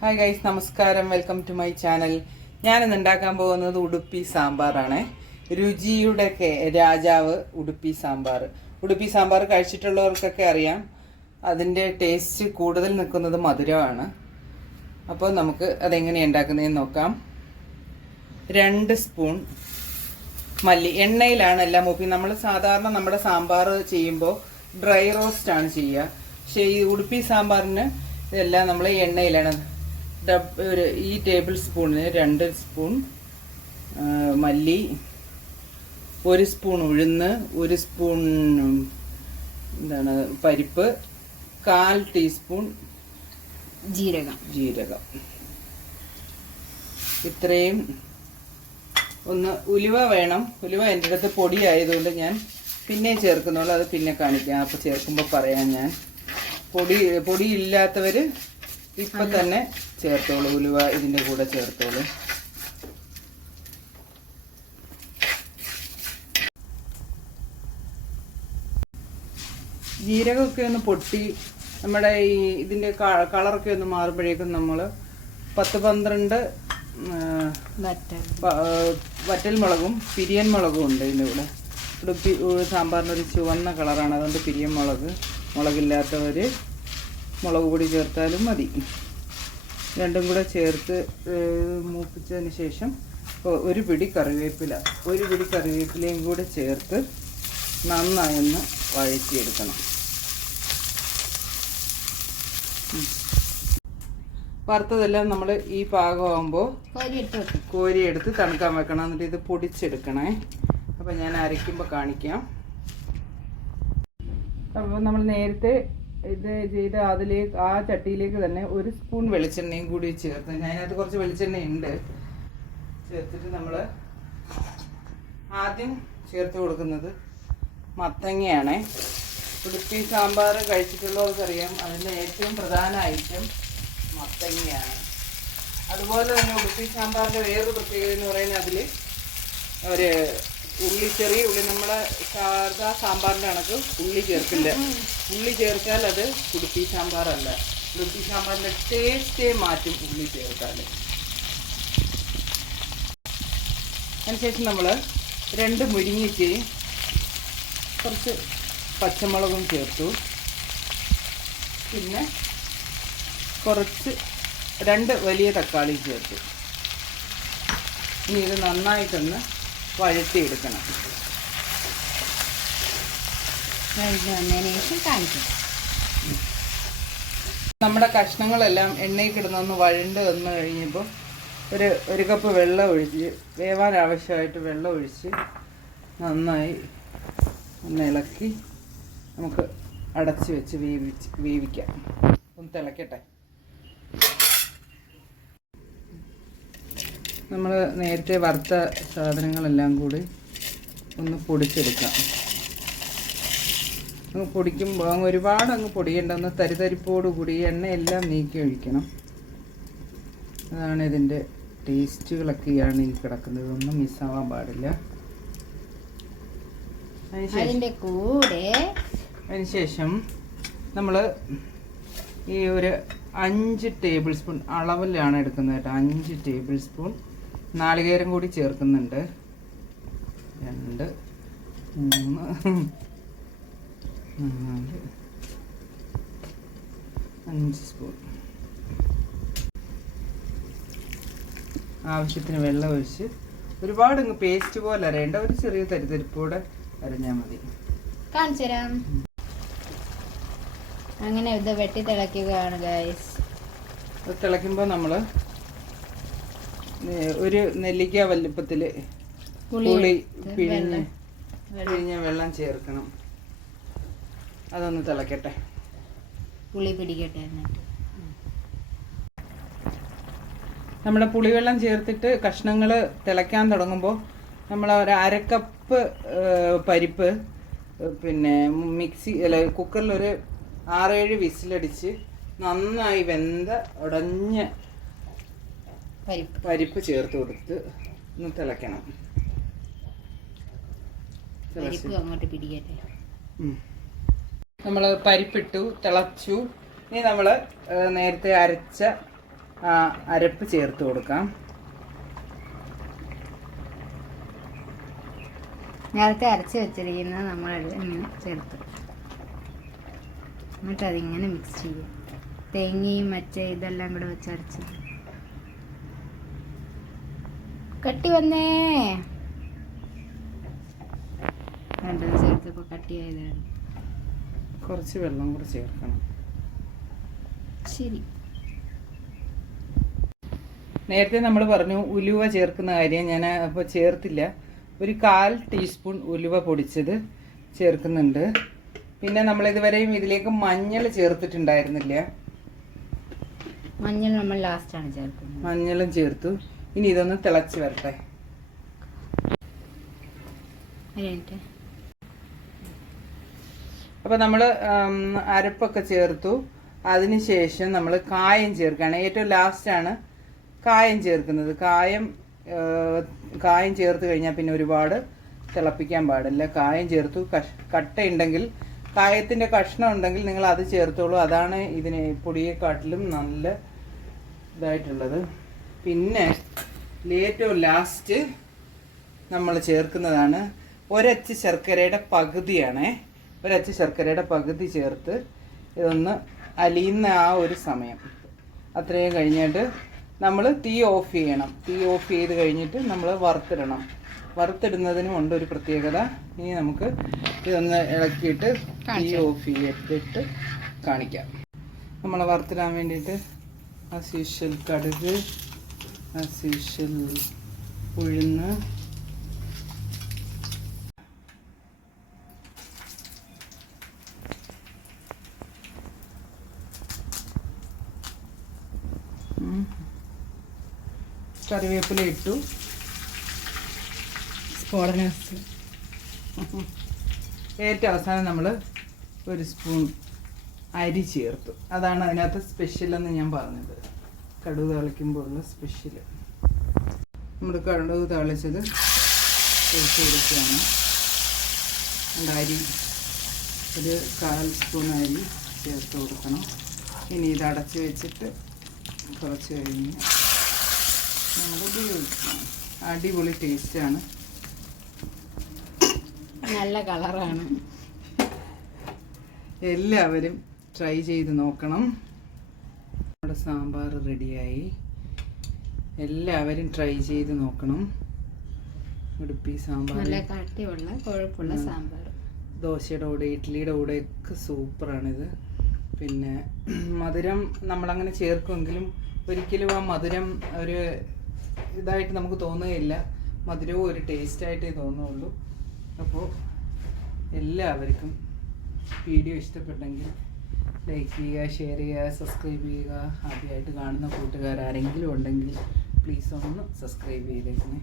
Hi guys, നമസ്കാരം. Welcome to my channel. ഞാനിന്ന് ഉണ്ടാക്കാൻ പോകുന്നത് ഉടുപ്പി സാമ്പാറാണ്. രുചിയുടെ രാജാവ് ഉടുപ്പി സാമ്പാർ. ഉടുപ്പി സാമ്പാർ കഴിച്ചിട്ടുള്ളവർക്കൊക്കെ അറിയാം, അതിൻ്റെ ടേസ്റ്റ് കൂടുതൽ നിൽക്കുന്നത് മധുരമാണ്. അപ്പോൾ നമുക്ക് അതെങ്ങനെയാണ് ഉണ്ടാക്കുന്നതെന്ന് നോക്കാം. 2 സ്പൂൺ മല്ലി, എണ്ണയിലാണ് എല്ലാം മൂപ്പി. നമ്മൾ സാധാരണ നമ്മുടെ സാമ്പാർ ചെയ്യുമ്പോൾ ഡ്രൈ റോസ്റ്റാണ് ചെയ്യുക. പക്ഷേ ഈ ഉടുപ്പി സാമ്പാറിന് ഇതെല്ലാം നമ്മൾ എണ്ണയിലാണ്. ഈ ടേബിൾ സ്പൂണിന് 2 സ്പൂൺ മല്ലി, 1 സ്പൂൺ ഉഴുന്ന്, 1 സ്പൂൺ പരിപ്പ്, 1/4 ടീസ്പൂൺ ജീരകം. ഇത്രയും. ഒന്ന് ഉലുവ വേണം. ഉലുവ എൻ്റെ അടുത്ത് പൊടി ആയതുകൊണ്ട് ഞാൻ പിന്നെ ചേർക്കുന്നുള്ളൂ, അത് പിന്നെ കാണിക്കാം. അപ്പോൾ ചേർക്കുമ്പോൾ പറയാം ഞാൻ. പൊടി ഇല്ലാത്തവർ ഇപ്പം തന്നെ ചേർത്തോളൂ, ഉലുവ ഇതിൻ്റെ കൂടെ ചേർത്തോളൂ. ജീരകമൊക്കെ ഒന്ന് പൊട്ടി നമ്മുടെ ഈ ഇതിൻ്റെ കളറൊക്കെ ഒന്ന് മാറുമ്പോഴേക്കും നമ്മൾ 10-12 വറ്റൽ മുളകും പിരിയൻ മുളകും ഉണ്ട് ഇതിൻ്റെ കൂടെ. ഉടുപ്പി സാമ്പാറിനൊരു ചുവന്ന കളറാണ്, അതുകൊണ്ട് പിരിയൻ മുളകില്ലാത്തവർ മുളക് പൊടി ചേർത്താലും മതി. രണ്ടും കൂടെ ചേർത്ത് മൂപ്പിച്ചതിന് ശേഷം ഒരു പിടി കറിവേപ്പിലയും കൂടെ ചേർത്ത് നന്നായി ഒന്ന് വഴറ്റിയെടുക്കണം. വറുത്തതെല്ലാം നമ്മൾ ഈ പാകമാകുമ്പോൾ കോരിയെടുത്ത് തണുക്കാൻ വെക്കണം. എന്നിട്ട് ഇത് പൊടിച്ചെടുക്കണേ. അപ്പോൾ ഞാൻ അരയ്ക്കുമ്പോൾ കാണിക്കാം. അപ്പോൾ നമ്മൾ നേരത്തെ ഇത് ചെയ്ത് ആ ചട്ടിയിലേക്ക് തന്നെ 1 സ്പൂൺ വെളിച്ചെണ്ണയും കൂടി ചേർത്ത്, അതിനകത്ത് കുറച്ച് വെളിച്ചെണ്ണ ഉണ്ട്, ചേർത്തിട്ട് നമ്മൾ ആദ്യം ചേർത്ത് കൊടുക്കുന്നത് മത്തങ്ങയാണ്. ഉടുപ്പി സാമ്പാർ കഴിച്ചിട്ടുള്ളവർക്കറിയാം, അതിൻ്റെ ഏറ്റവും പ്രധാന ഐറ്റം മത്തങ്ങയാണ്. അതുപോലെ തന്നെ ഉടുപ്പി സാമ്പാറിൻ്റെ വേറൊരു പ്രത്യേകത എന്ന് പറയുന്നത് അതിൽ ഒരു ചെറിയ ഉള്ളി, നമ്മുടെ സാധാ സാമ്പാറിൻ്റെ കണക്ക് ഉള്ളി ചേർക്കില്ല. ഉള്ളി ചേർത്താൽ അത് ഉടുപ്പി സാമ്പാറല്ല. ഉടുപ്പി സാമ്പാറിൻ്റെ ടേസ്റ്റേ മാറ്റും ഉള്ളി ചേർത്താൽ. അതിനുശേഷം നമ്മൾ 2 മുരിങ്ങയ്ക്കയും കുറച്ച് പച്ചമുളകും ചേർത്തു. പിന്നെ കുറച്ച് 2 വലിയ തക്കാളി ചേർത്തു. ഇനി ഇത് നന്നായിട്ടൊന്ന് വഴറ്റിയെടുക്കണം. നമ്മുടെ കഷ്ണങ്ങളെല്ലാം എണ്ണയിൽ കിടന്നൊന്ന് വഴണ്ട് വന്ന് കഴിഞ്ഞപ്പോൾ ഒരു കപ്പ് വെള്ളം ഒഴിച്ച്, വേവാൻ ആവശ്യമായിട്ട് വെള്ളം ഒഴിച്ച് നന്നായി ഒന്ന് ഇളക്കി നമുക്ക് അടച്ച് വെച്ച് വേവിക്കാം. ഒന്ന് തിളക്കട്ടെ. നമ്മൾ നേരത്തെ വറുത്ത സാധനങ്ങളെല്ലാം കൂടി ഒന്ന് പൊടിച്ചെടുക്കാം. പൊടിക്കുമ്പോൾ ഒരുപാട് പൊടിയേണ്ട, ഒന്ന് തരിതരിപ്പോട് കൂടി എണ്ണയെല്ലാം നീക്കി ഒഴിക്കണം. അതാണ് ഇതിൻ്റെ ടേസ്റ്റുകളൊക്കെയാണ് ഈ കിടക്കുന്നത്, ഒന്നും മിസ്സാവാൻ പാടില്ല. അതിനുശേഷം നമ്മൾ ഈ ഒരു 5 ടേബിൾ സ്പൂൺ അളവിലാണ് എടുക്കുന്നത് കേട്ടോ. 5 ടേബിൾ സ്പൂൺ നാളികേരം കൂടി ചേർക്കുന്നുണ്ട്. 2, 3, 4, 5 സ്പൂൺ. ആവശ്യത്തിന് വെള്ളം ഒഴിച്ച് ഒരുപാട് പേസ്റ്റ് പോലെ അരയേണ്ട, ഒരു ചെറിയ തരിതരിപ്പോടെ അരഞ്ഞാൽ മതി. കാണിച്ചു തരാം. അങ്ങനെ ഇത് വെട്ടി തിളയ്ക്കുകയാണ് ഗൈസ്. തിളയ്ക്കുമ്പോൾ നമ്മൾ ഒരു നെല്ലിക്ക വലുപ്പത്തിൽ പുളി പിഴിഞ്ഞ വെള്ളം ചേർക്കണം. അതൊന്ന് തിളക്കട്ടെ, പുളി പിടിക്കട്ടെ. നമ്മുടെ പുളിവെള്ളം ചേർത്തിട്ട് കഷ്ണങ്ങൾ തിളയ്ക്കാൻ തുടങ്ങുമ്പോൾ നമ്മൾ ഒരു 1/2 കപ്പ് പരിപ്പ് പിന്നെ കുക്കറിൽ ഒരു 6-7 വിസിലടിച്ച് നന്നായി വെന്ത ഉടഞ്ഞ പരിപ്പ് ചേർത്ത് കൊടുത്ത് ഒന്ന് തിളയ്ക്കണം. നമ്മൾ പരിപ്പിട്ടു, തിളച്ചു. ഇനി നമ്മൾ നേരത്തെ അരച്ച അരപ്പ് ചേർത്ത് കൊടുക്കാം. നേരത്തെ അരച്ച് വെച്ചിരിക്കുന്നത് നമ്മളത് ഇങ്ങനെ ചേർത്ത് എന്നിട്ട് അതിങ്ങനെ മിക്സ് ചെയ്യാം. തേങ്ങയും മറ്റേ ഇതെല്ലാം കൂടെ വെച്ച് അരച്ച് കട്ടി വന്നേ രണ്ടും ചേർത്തപ്പോൾ കട്ടിയായതാണ്. കുറച്ച് വെള്ളം കൂടെ ചേർക്കണം. ശരി. നേരത്തെ നമ്മൾ പറഞ്ഞു ഉലുവ ചേർക്കുന്ന കാര്യം, ഞാൻ അപ്പോൾ ചേർത്തില്ല. ഒരു 1/4 ടീസ്പൂൺ ഉലുവ പൊടിച്ചത് ചേർക്കുന്നുണ്ട്. പിന്നെ നമ്മൾ ഇതുവരെയും ഇതിലേക്ക് മഞ്ഞൾ ചേർത്തിട്ടുണ്ടായിരുന്നില്ല. മഞ്ഞൾ നമ്മൾ ലാസ്റ്റാണ് ചേർക്കുന്നത്. മഞ്ഞളും ചേർത്തു. ഇനി ഇതൊന്ന് തിളച്ച് വരട്ടെ. അപ്പോൾ നമ്മൾ അരപ്പൊക്കെ ചേർത്തു. അതിനുശേഷം നമ്മൾ കായം ചേർക്കുകയാണ്. ഏറ്റവും ലാസ്റ്റാണ് കായം ചേർക്കുന്നത്. കായം ചേർത്ത് കഴിഞ്ഞാൽ പിന്നെ ഒരുപാട് തിളപ്പിക്കാൻ പാടില്ല. കായം ചേർത്തു. കട്ടയുണ്ടെങ്കിൽ, കായത്തിൻ്റെ കഷ്ണം ഉണ്ടെങ്കിൽ നിങ്ങൾ അത് ചേർത്തോളൂ. അതാണ് ഇതിന് പൊടിയെക്കാട്ടിലും നല്ല ഇതായിട്ടുള്ളത്. പിന്നെ ഏറ്റവും ലാസ്റ്റ് നമ്മൾ ചേർക്കുന്നതാണ് ഒരച്ച് ശർക്കരയുടെ പകുതിയാണേ. ഒരച്ച് ശർക്കരയുടെ പകുതി ചേർത്ത് ഇതൊന്ന് അലിയുന്ന ആ ഒരു സമയം അത്രയും കഴിഞ്ഞിട്ട് നമ്മൾ തീ ഓഫ് ചെയ്യണം. തീ ഓഫ് ചെയ്ത് കഴിഞ്ഞിട്ട് നമ്മൾ വറുത്തിടണം. വറുത്തിടുന്നതിനും ഉണ്ട് ഒരു പ്രത്യേകത. ഇനി നമുക്ക് ഇതൊന്ന് ഇളക്കിയിട്ട് തീ ഓഫ് ചെയ്തിട്ട് കാണിക്കാം. നമ്മൾ വറുത്തിടാൻ വേണ്ടിയിട്ട് ആസ് യൂഷ്വൽ കടുക്, ആസ് യൂഷ്വൽ ഉഴുന്ന്, കറിവേപ്പില ഇട്ടു, സ്പോളനസ്. ഏറ്റവും അവസാനം നമ്മൾ ഒരു സ്പൂൺ അരി ചേർത്തു. അതാണ് അതിനകത്ത് സ്പെഷ്യലെന്ന് ഞാൻ പറഞ്ഞത്. കടുക് തളിക്കുമ്പോൾ ഉള്ള സ്പെഷ്യൽ. നമ്മൾ കടുക് തളിച്ചത് ചേർത്ത് കൊടുക്കുകയാണ്. അരി ഒരു 1/4 സ്പൂൺ അരി ചേർത്ത് കൊടുക്കണം. ഇനി ഇത് അടച്ച് വെച്ചിട്ട് കുറച്ച് കഴിഞ്ഞ് നമ്മൾ ഉപയോഗിക്കണം. അടിപൊളി ടേസ്റ്റാണ്, നല്ല കളറാണ്. എല്ലാവരും ട്രൈ ചെയ്ത് നോക്കണം. നമ്മുടെ സാമ്പാർ റെഡിയായി. എല്ലാവരും ട്രൈ ചെയ്ത് നോക്കണം. ഉടുപ്പി സാമ്പാർ നല്ല കട്ടിയുള്ള കുഴപ്പമുള്ള സാമ്പാർ. ദോശയുടെ കൂടെ, ഇഡ്ഡലിയുടെ കൂടെ ഒക്കെ സൂപ്പറാണിത്. പിന്നെ മധുരം നമ്മളങ്ങനെ ചേർക്കുമെങ്കിലും ഒരിക്കലും ആ മധുരം ഒരു ഇതായിട്ട് നമുക്ക് തോന്നുകയില്ല. മധുരവും ഒരു ടേസ്റ്റായിട്ടേ തോന്നുള്ളൂ. അപ്പോൾ എല്ലാവർക്കും വീഡിയോ ഇഷ്ടപ്പെട്ടെങ്കിൽ ലൈക്ക് ചെയ്യുക, ഷെയർ ചെയ്യുക, സബ്സ്ക്രൈബ് ചെയ്യുക. ആദ്യമായിട്ട് കാണുന്ന കൂട്ടുകാരാരെങ്കിലും ഉണ്ടെങ്കിൽ പ്ലീസ് ഒന്ന് സബ്സ്ക്രൈബ് ചെയ്തേക്കണേ.